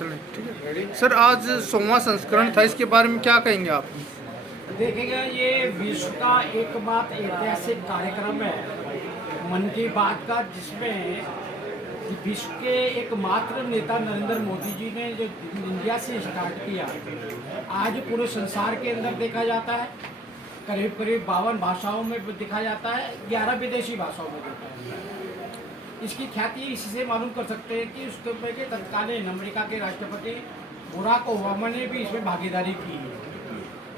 चलें ठीक है सर। आज 100वां संस्करण था, इसके बारे में क्या कहेंगे आप? देखिएगा, ये विश्व का एकमात्र ऐतिहासिक कार्यक्रम है मन की बात का, जिसमें विश्व के एकमात्र नेता नरेंद्र मोदी जी ने जो इंडिया से स्टार्ट किया, आज पूरे संसार के अंदर देखा जाता है। करीब करीब 52 भाषाओं में देखा जाता है, 11 विदेशी भाषाओं में देखा जाता है। इसकी ख्याति इसी से मालूम कर सकते हैं कि उसके ऊपर के तत्कालीन अमेरिका के राष्ट्रपति बराक ओबामा ने भी इसमें भागीदारी की है।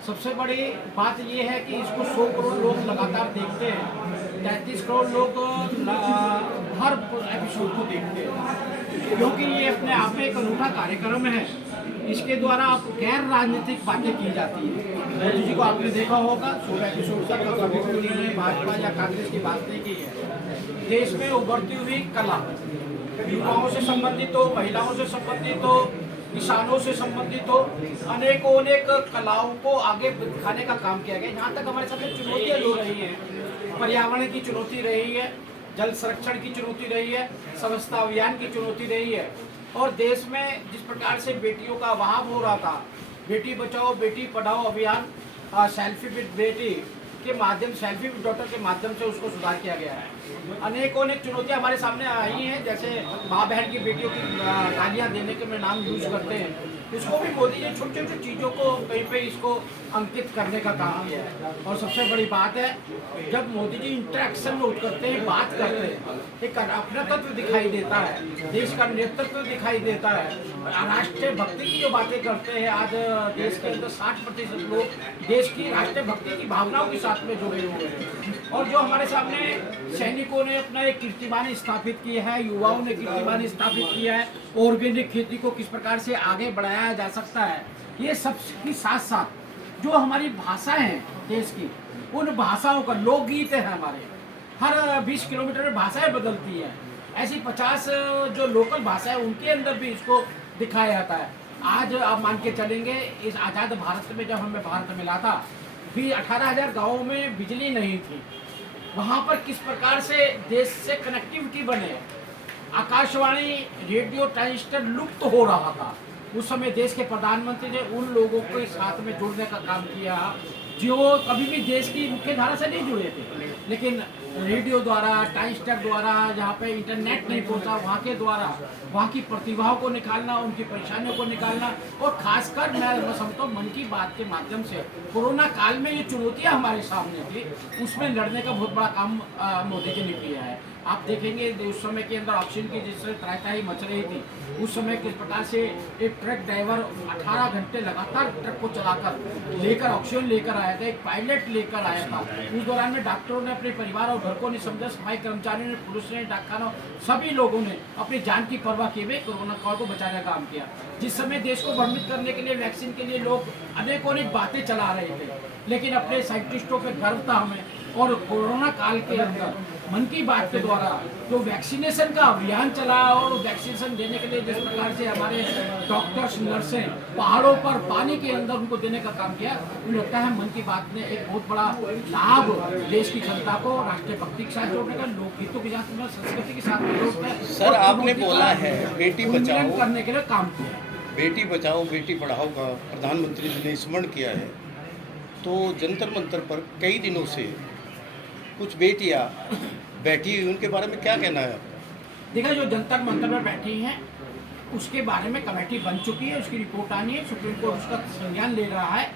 सबसे बड़ी बात यह है कि इसको 100 करोड़ लोग लगातार देखते हैं, 33 करोड़ लोग हर एपिसोड को देखते हैं, क्योंकि ये अपने आप में एक अनूठा कार्यक्रम है। इसके द्वारा आप गैर राजनीतिक बातें की जाती है। मोदी जी को आपने देखा होगा 16 एपिसोड तक कभी उन्होंने भाजपा या कांग्रेस की बात नहीं की है। देश में उभरती हुई कला, युवाओं से संबंधित हो, महिलाओं से संबंधित हो, किसानों से संबंधित हो, अनेक कलाओं को आगे दिखाने का काम किया गया। यहाँ तक हमारे सामने चुनौतियाँ जो रही हैं, पर्यावरण की चुनौती रही है, जल संरक्षण की चुनौती रही है, स्वच्छता अभियान की चुनौती रही है, और देश में जिस प्रकार से बेटियों का अभाव हो रहा था, बेटी बचाओ बेटी पढ़ाओ अभियान, सेल्फी विद बेटी के माध्यम, सेल्फी विद डॉटर के माध्यम से उसको सुधार किया गया है। अनेक चुनौतियां हमारे सामने आई हैं, जैसे माँ बहन की बेटियों की गालियाँ देने के में नाम यूज करते हैं, इसको भी मोदी जी छोटी छोटी चीज़ों को कहीं पे इसको अंकित करने का काम किया है। और सबसे बड़ी बात है, जब मोदी जी इंटरेक्शन में उतरते हैं, बात करते हैं, एक अपना तत्व दिखाई देता है, देश का नेतृत्व दिखाई देता है, राष्ट्रीय भक्ति की जो बातें करते हैं। आज देश के अंदर 60% लोग देश की राष्ट्रीय भक्ति की भावनाओं के साथ में जुड़े हुए हैं। और जो हमारे सामने सैनिकों ने अपना एक कीर्तिमान स्थापित किया है, युवाओं ने कीर्तिमान स्थापित किया है, ऑर्गेनिक खेती को किस प्रकार से आगे बढ़ाया जा सकता है, ये सब के साथ साथ जो हमारी भाषाएं हैं देश की, उन भाषाओं का लोकगीत है हमारे, हर 20 किलोमीटर में भाषाएं बदलती हैं। ऐसी 50 जो लोकल भाषा है उनके अंदर भी इसको दिखाया जाता है। आज आप मान के चलेंगे, इस आज़ाद भारत में जब हमें भारत मिला था, भी 18,000 गाँवों में बिजली नहीं थी। वहाँ पर किस प्रकार से देश से कनेक्टिविटी बने, आकाशवाणी रेडियो ट्रांजिस्टर लुप्त हो रहा था। उस समय देश के प्रधानमंत्री ने उन लोगों के साथ में जुड़ने का काम किया जो कभी भी देश की मुख्य धारा से नहीं जुड़े थे, लेकिन रेडियो द्वारा, ट्रांजिस्टर द्वारा, जहाँ पे इंटरनेट नहीं पहुँचा, वहाँ के द्वारा वहाँ की प्रतिभाओं को निकालना, उनकी परेशानियों को निकालना, और खासकर मैं समझता हूँ मन की बात के माध्यम से कोरोना काल में ये चुनौतियाँ हमारे सामने थी, उसमें लड़ने का बहुत बड़ा काम मोदी जी ने किया है। आप देखेंगे उस समय के अंदर ऑक्सीजन की जिस त्राही मच रही थी, उस समय किस प्रकार से एक ट्रक ड्राइवर 18 घंटे लगातार ट्रक को चलाकर लेकर ऑक्सीजन लेकर आया था, एक पायलट लेकर आया था। उस दौरान में डॉक्टरों ने अपने परिवार और घर को नहीं समझा, सफाई कर्मचारियों ने, पुलिस ने, डाकखानों, सभी लोगों ने अपनी जान की परवाह किए हुए कोरोना काल को बचाने का काम किया। जिस समय देश को भ्रमित करने के लिए, वैक्सीन के लिए लोग अनेक बातें चला रहे थे, लेकिन अपने साइंटिस्टों पर गर्व था हमें। और कोरोना काल के अंदर मन की बात के द्वारा जो वैक्सीनेशन का अभियान चला, और वैक्सीनेशन देने के लिए जिस प्रकार से हमारे डॉक्टर्स, नर्सें पहाड़ों पर पानी के अंदर उनको देने का काम किया, मुझे लगता है मन की बात ने एक बहुत बड़ा लाभ देश की जनता को राष्ट्रीय भक्ति के साथ जोड़ने का, लोकगीतों के साथ, संस्कृति के साथ जोड़ने, सर आपने बोला है बेटी बचाओ करने के लिए काम किया, बेटी बचाओ बेटी पढ़ाओ का प्रधानमंत्री जी ने स्मरण किया है। तो जंतर मंतर पर कई दिनों से कुछ बेटियां बैठी हुई, उनके बारे में क्या कहना है? देखा, जो जंतर मंतर में बैठी हैं उसके बारे में कमेटी बन चुकी है, उसकी रिपोर्ट आनी है, सुप्रीम कोर्ट उसका संज्ञान ले रहा है।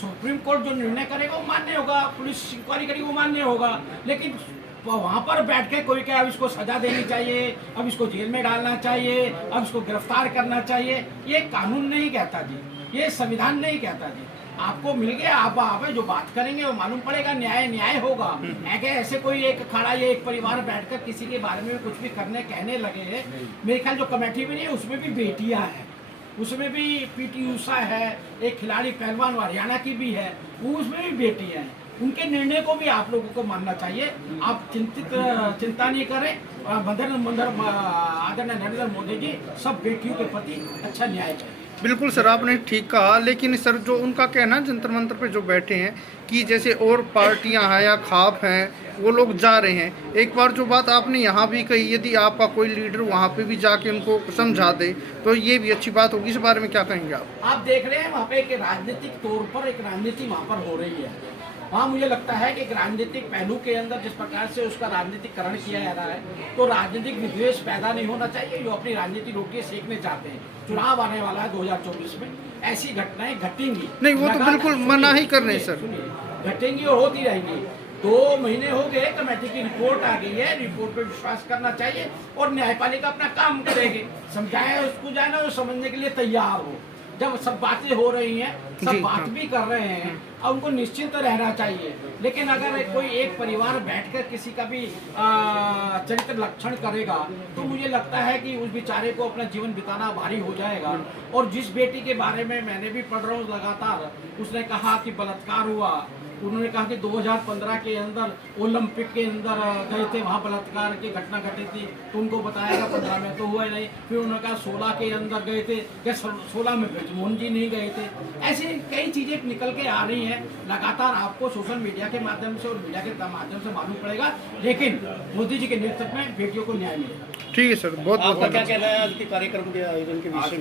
सुप्रीम कोर्ट जो निर्णय करेगा वो मान्य होगा, पुलिस इंक्वायरी करेगी वो मान्य होगा, लेकिन वहाँ पर बैठ के कोई क्या अब इसको सजा देनी चाहिए, अब इसको जेल में डालना चाहिए, अब इसको गिरफ्तार करना चाहिए, ये कानून नहीं कहता जी, ये संविधान नहीं कहता जी। आपको मिल गया, आप जो बात करेंगे वो मालूम पड़ेगा, न्याय होगा। ऐसे कोई एक खड़ा या एक परिवार बैठकर किसी के बारे में कुछ भी कहने लगे, मेरे ख्याल जो कमेटी में नहीं है उसमें भी बेटियां हैं, उसमें भी पीटी उषा है, एक खिलाड़ी पहलवान हरियाणा की भी है, उसमें भी बेटियां हैं। उनके निर्णय को भी आप लोगों को मानना चाहिए। आप चिंता नहीं करें। आदरणीय नरेंद्र मोदी जी सब बेटियों के प्रति अच्छा न्याय करें। बिल्कुल सर, आपने ठीक कहा, लेकिन सर जो उनका कहना है जंतर मंतर पे जो बैठे हैं कि जैसे और पार्टियां हैं या खाप हैं वो लोग जा रहे हैं, एक बार जो बात आपने यहाँ भी कही, यदि आपका कोई लीडर वहाँ पे भी जाके उनको समझा दे तो ये भी अच्छी बात होगी। इस बारे में क्या कहेंगे आप? आप देख रहे हैं वहाँ पे एक राजनीतिक तौर पर एक राजनीति वहाँ पर हो रही है। वहाँ मुझे लगता है कि एक राजनीतिक पहलू के अंदर जिस प्रकार से उसका राजनीतिकरण किया जा रहा है तो राजनीतिक विद्वेष पैदा नहीं होना चाहिए। जो अपनी राजनीति रोके सीखने चाहते हैं, चुनाव आने वाला है 2024 में, ऐसी घटनाएं घटेंगी नहीं, वो तो बिल्कुल मना ही कर रहे हैं सर, घटेंगी और होती रहेंगी। 2 महीने हो गए, कमेटी की रिपोर्ट आ गई है, रिपोर्ट पे विश्वास करना चाहिए और न्यायपालिका अपना काम करेगी। समझाए उसको जाए ना, वो समझने के लिए तैयार हो। जब सब बातें हो रही हैं, सब बात भी कर रहे हैं और उनको निश्चिंत रहना चाहिए। लेकिन अगर कोई एक परिवार बैठकर किसी का भी चरित्र लक्षण करेगा तो मुझे लगता है कि उस बेचारे को अपना जीवन बिताना भारी हो जाएगा। और जिस बेटी के बारे में मैंने भी पढ़ रहा हूँ लगातार, उसने कहा कि बलात्कार हुआ। उन्होंने कहा कि 2015 के अंदर ओलंपिक के अंदर गए थे, वहाँ बलात्कार की घटना घटी थी, तो उनको बताया गया 15 में तो हुआ नहीं। फिर उन्होंने कहा 16 के अंदर गए थे, क्या 16 में ब्रजमोहन जी नहीं गए थे। ऐसी कई चीज़ें निकल के आ रही हैं लगातार। आपको सोशल मीडिया के माध्यम से और मीडिया के माध्यम से मालूम पड़ेगा, लेकिन मोदी जी के नेतृत्व में बेटियों को न्याय मिलेगा। ठीक है सर, बहुत आपका क्या कहना है आज के कार्यक्रम के आयोजन के विषय में?